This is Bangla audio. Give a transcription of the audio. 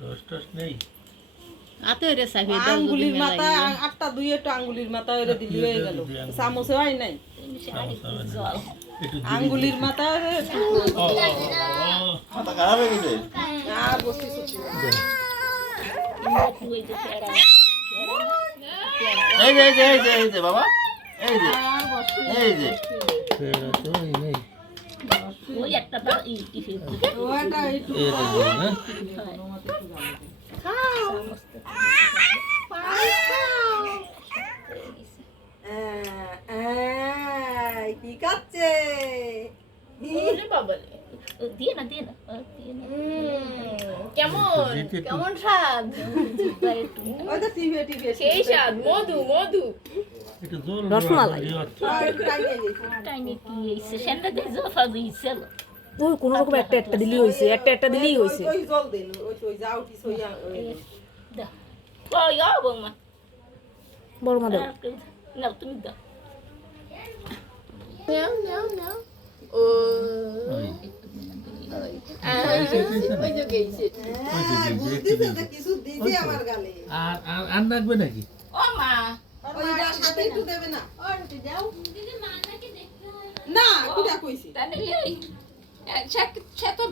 রস টস নেই আতে ওরে সাইবে দাও আঙ্গুলির মাথা আটটা দুই একটা আঙ্গুলির মাথা ওরে দিলি হয়ে গেল চামচে হয় নাই একটু আঙ্গুলির মাথা মাথা খারাপ হয়ে গেছে আর বসে এই যে বাবা এই যে ফেরা তো নেই ওই একটা দাও ইসে ওটা একটু এটা দিই না কি কাচ্ছে ওরে বাবা দিয়ে না কেমন কেমন স্বাদ ওটা টিভি সেই স্বাদ মধু একটু জল রসমালাই। টাইমে কি হইছে সেটা দিয়ে জফা দিছিল ওই কোন রকম একটা দিলেই হইছে একটা দিলেই হইছে ওই জল দিন ওই যাও কি সইয়া দা ও ইয়া বৌমা বড় মা দাও না তুমি দাও নাও ও কিছু দিছি আমার গালে আর রাখবে নাকি ও মা ওইটা সাথে একটু দেবে না না কুড়া কইছি তাহলে সে তো